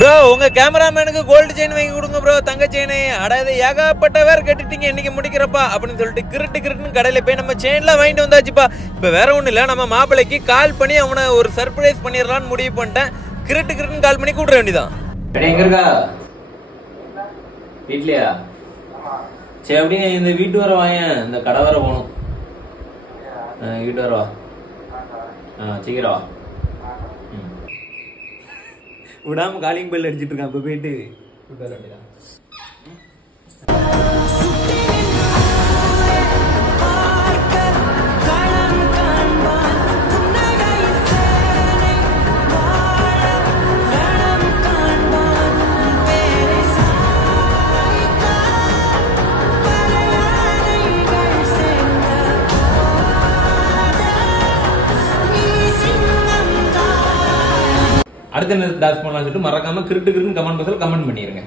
Bro உங்க கேமராமேனுக்கு gold chain வாங்கி கொடுங்க ப்ரோ, தங்க செயின். அடாது ஏகப்பட்ட வேர் கட்டிட்டீங்க இன்னைக்கு முடிக்கிறப்பா அப்படின்னு சொல்லிட்டு கிருட்டுன்னு கடையில போய் நம்ம செயின்லாம் வாங்கிட்டு வந்தாச்சுப்பா. இப்ப வேற ஒண்ணு இல்ல, நம்ம மாப்பிள்ளைக்கு கால் பண்ணி அவனை ஒரு சர்ப்ரைஸ் பண்ணிடலான்னு முடிவு பண்ணிட்டேன். கிருட்டுன்னு கால் பண்ணி கூப்பிட வேண்டியதான். எங்க இருக்கா? வீட்லயா? சரி அப்படிங்க இந்த வீட்டு வர வாங்க, இந்த கடை வர போகணும். வீட்டு வர வா. சீக்கிரம் வா. விடாம காலிங் பெல் அடிச்சிட்டு இருக்கான். இப்ப போயிட்டு விட்டு வர வேண்டியதான். அடுத்த டான்ஸ் பண்ணலாம் சொல்லிட்டு மறக்காம கிருட்டுன்னு கமெண்ட் பாக்ஸ்ல கமெண்ட் பண்ணிருங்க.